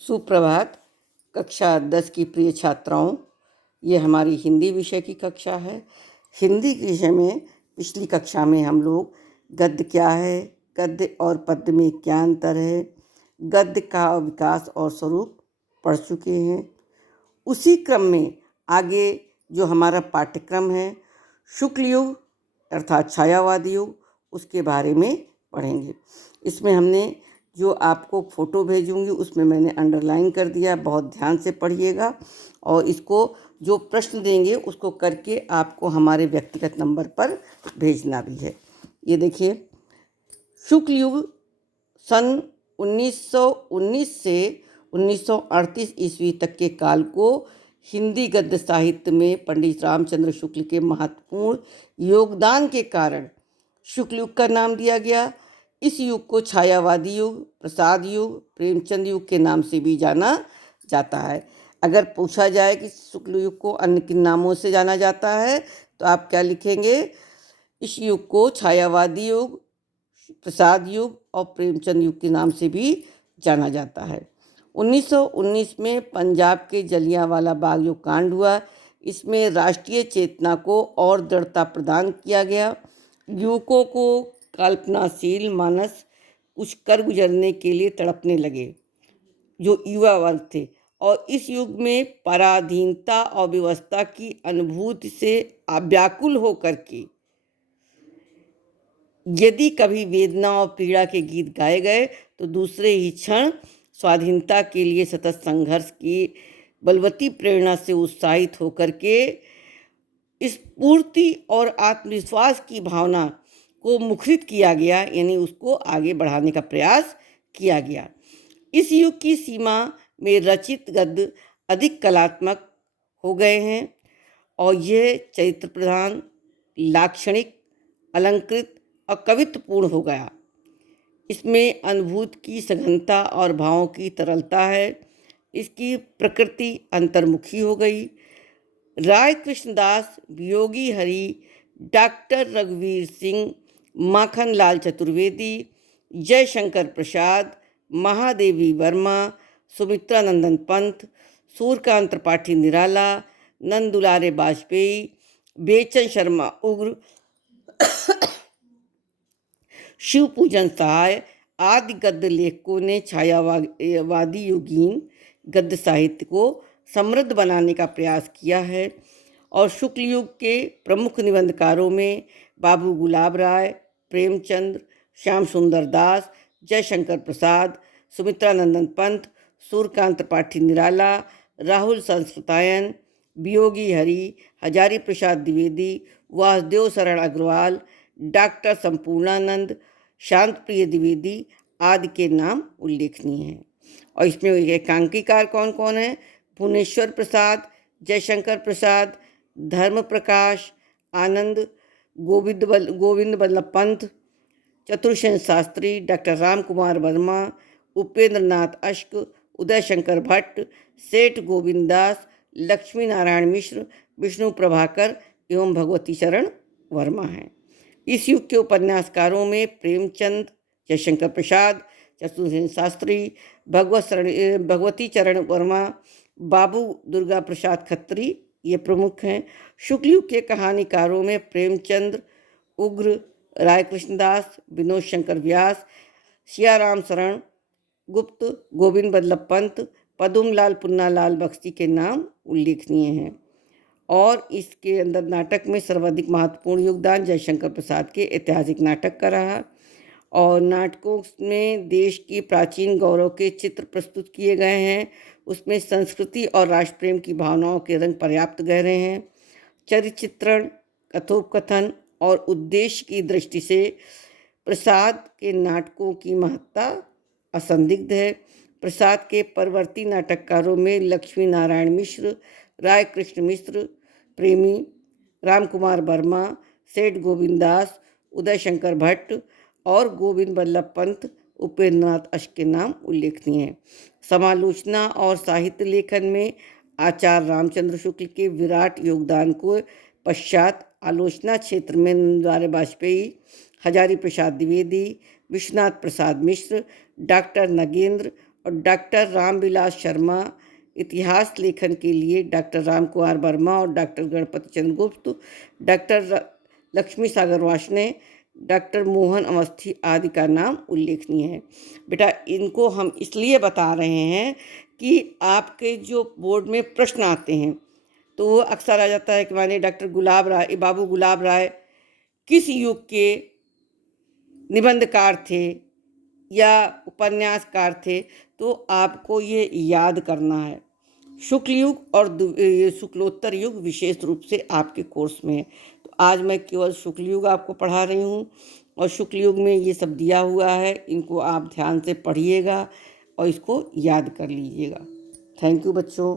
सुप्रभात। कक्षा 10 की प्रिय छात्राओं, ये हमारी हिंदी विषय की कक्षा है। हिंदी के विषय में पिछली कक्षा में हम लोग गद्य क्या है, गद्य और पद्य में क्या अंतर है, गद्य का विकास और स्वरूप पढ़ चुके हैं। उसी क्रम में आगे जो हमारा पाठ्यक्रम है, शुक्ल युग अर्थात छायावादी युग, उसके बारे में पढ़ेंगे। इसमें हमने जो आपको फ़ोटो भेजूंगी उसमें मैंने अंडरलाइन कर दिया, बहुत ध्यान से पढ़िएगा। और इसको जो प्रश्न देंगे उसको करके आपको हमारे व्यक्तिगत नंबर पर भेजना भी है। ये देखिए, शुक्ल युग सन 1919 से 1938 ईस्वी तक के काल को हिंदी गद्य साहित्य में पंडित रामचंद्र शुक्ल के महत्वपूर्ण योगदान के कारण शुक्ल युग का नाम दिया गया। इस युग को छायावादी युग, प्रसाद युग, प्रेमचंद युग के नाम से भी जाना जाता है। अगर पूछा जाए कि शुक्ल युग को अन्य किन नामों से जाना जाता है तो आप क्या लिखेंगे? इस युग को छायावादी युग, प्रसाद युग और प्रेमचंद युग के नाम से भी जाना जाता है। 1919 में पंजाब के जलियांवाला बाग जो कांड हुआ, इसमें राष्ट्रीय चेतना को और दृढ़ता प्रदान किया गया। युवकों को कल्पनाशील मानस कुछ कर गुजरने के लिए तड़पने लगे, जो युवा वर्ग थे, और इस युग में पराधीनता और व्यवस्था की अनुभूति से व्याकुल होकर के यदि कभी वेदना और पीड़ा के गीत गाए गए तो दूसरे ही क्षण स्वाधीनता के लिए सतत संघर्ष की बलवती प्रेरणा से उत्साहित होकर के इस पूर्ति और आत्मविश्वास की भावना को मुखरित किया गया, यानी उसको आगे बढ़ाने का प्रयास किया गया। इस युग की सीमा में रचित गद्य अधिक कलात्मक हो गए हैं और यह चरित्र प्रधान, लाक्षणिक, अलंकृत और कवित्वपूर्ण हो गया। इसमें अनुभूति की सघनता और भावों की तरलता है। इसकी प्रकृति अंतर्मुखी हो गई। राय कृष्णदास, वियोगी हरि, डॉक्टर रघुवीर सिंह, माखनलाल चतुर्वेदी, जयशंकर प्रसाद, महादेवी वर्मा, सुमित्रानंदन पंत, सूर्यकांत त्रिपाठी निराला, नंदुलारे वाजपेयी, बेचन शर्मा उग्र, शिव पूजन सहाय आदि गद्य लेखकों ने छायावादी युगीन गद्य साहित्य को समृद्ध बनाने का प्रयास किया है। और शुक्ल युग के प्रमुख निबंधकारों में बाबू गुलाब राय, प्रेमचंद, श्याम सुंदर दास, जयशंकर प्रसाद, सुमित्रानंदन पंत, सूर्यकांत त्रिपाठी निराला, राहुल संस्कृतायन, वियोगी हरि, हजारी प्रसाद द्विवेदी, वासुदेव शरण अग्रवाल, डॉक्टर संपूर्णानंद, शांत प्रिय द्विवेदी आदि के नाम उल्लेखनीय हैं। और इसमें एकांकीकार कौन कौन है? भुवनेश्वर प्रसाद, जयशंकर प्रसाद, धर्म प्रकाश, आनंद, गोविंद बल्लभ पंत, चतुर्सेन शास्त्री, डॉक्टर राम कुमार वर्मा, उपेंद्र नाथ अश्क, उदय शंकर भट्ट, सेठ गोविंद दास, लक्ष्मी नारायण मिश्र, विष्णु प्रभाकर एवं भगवती चरण वर्मा हैं। इस युग के उपन्यासकारों में प्रेमचंद, जयशंकर प्रसाद, चतुर्सेन शास्त्री, भगवती चरण वर्मा, बाबू दुर्गा प्रसाद खत्री ये प्रमुख हैं। शुक्ल युग के कहानीकारों में प्रेमचंद, उग्र, राय कृष्णदास, विनोद शंकर व्यास, सियाराम शरण गुप्त, गोविंद बल्लभ पंत, पदुमलाल पुन्नालाल बख्शी के नाम उल्लेखनीय हैं। और इसके अंदर नाटक में सर्वाधिक महत्वपूर्ण योगदान जयशंकर प्रसाद के ऐतिहासिक नाटक का रहा। और नाटकों में देश की प्राचीन गौरव के चित्र प्रस्तुत किए गए हैं। उसमें संस्कृति और राष्ट्र प्रेम की भावनाओं के रंग पर्याप्त गहरे हैं। चरित्र चित्रण, कथोपकथन और उद्देश्य की दृष्टि से प्रसाद के नाटकों की महत्ता असंदिग्ध है। प्रसाद के परवर्ती नाटककारों में लक्ष्मी नारायण मिश्र, राय कृष्ण मिश्र, प्रेमी, राम कुमार वर्मा, सेठ गोविंद दास, उदय शंकर भट्ट और गोविंद बल्लभ पंत, उपेंद्र नाथ अश्क के नाम उल्लेखनीय हैं। समालोचना और साहित्य लेखन में आचार्य रामचंद्र शुक्ल के विराट योगदान को पश्चात आलोचना क्षेत्र में नंदुलारे वाजपेयी, हजारी प्रसाद द्विवेदी, विश्वनाथ प्रसाद मिश्र, डॉक्टर नगेंद्र और डॉक्टर रामविलास शर्मा इतिहास लेखन के लिए डॉक्टर राम कुमार वर्मा और डॉक्टर गणपति चंद्र गुप्त, डॉक्टर लक्ष्मी सागर वार्ष्णेय, डॉक्टर मोहन अवस्थी आदि का नाम उल्लेखनीय है। बेटा इनको हम इसलिए बता रहे हैं कि आपके जो बोर्ड में प्रश्न आते हैं तो वो अक्सर आ जाता है कि माने डॉक्टर गुलाब राय, बाबू गुलाब राय किस युग के निबंधकार थे या उपन्यासकार थे, तो आपको ये याद करना है। शुक्ल युग और शुक्लोत्तर युग विशेष रूप से आपके कोर्स में है। तो आज मैं केवल शुक्ल युग आपको पढ़ा रही हूँ और शुक्ल युग में ये सब दिया हुआ है, इनको आप ध्यान से पढ़िएगा और इसको याद कर लीजिएगा। थैंक यू बच्चों।